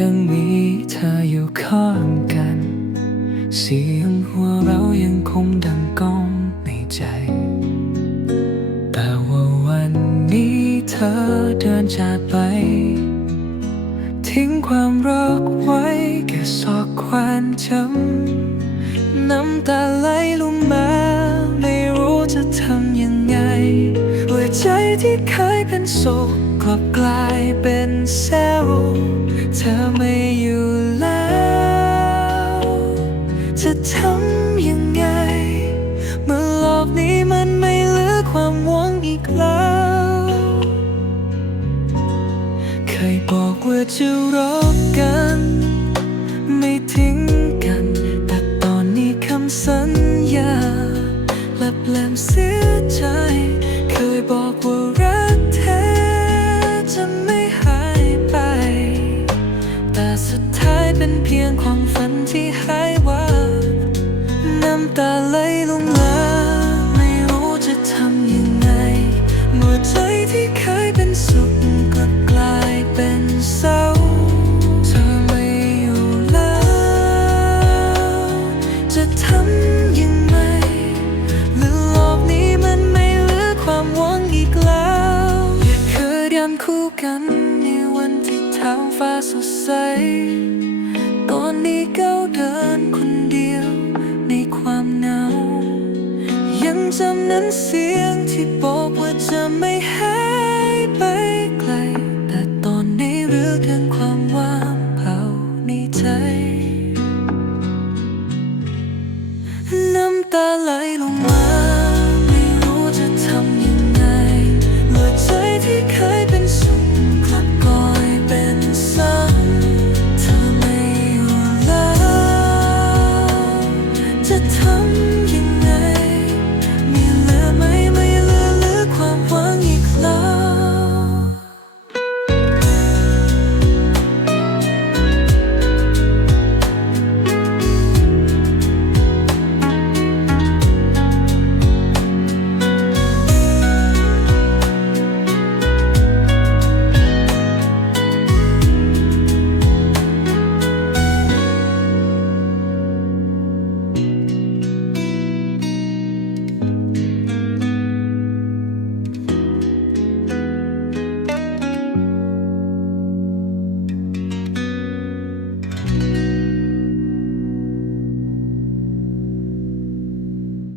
ยังมีเธออยู่ข้างกันเสียงหัวเรายังคงดังก้องในใจแต่ว่าวันนี้เธอเดินจากไปทิ้งความรักไว้แค่ซอกความจำน้ำตาไหลลงมาไม่รู้จะทำยังไงหัวใจที่เคยเป็นสุขกลับกลายเป็นเศร้าเธอไม่อยู่แล้วจะทำยังไงเมื่อโลกนี้มันไม่เหลือความหวังอีกแล้วเคยบอกว่าจะรักกันไม่ทิ้งกันแต่ตอนนี้คำสัญญาลับแหลมเสียใจเคยบอกว่ารักแท้จะไม่หายไปแต่สุดท้ายเป็นเพียงความฝันที่หายวับน้ำตาไหลลงมาไม่รู้จะทำยังไงหัวใจที่เคยเป็นสุขกลับกลายเป็นเศร้าเธอไม่อยู่แล้วจะทำยังไงหรือโลกนี้มันไม่เหลือความหวังอีกแล้วอยากเคยเดินคู่กันในวันที่ท้องฟ้าสดใสตอนนี้ก้าวเดินคนเดียวในความเหงายังจำนั้นเสียงที่บอกว่าจะไม่หายไปไกลแต่ตอนนี้เหลือเพียงความว่างเปล่าในใจน้ำตาไหลลงมา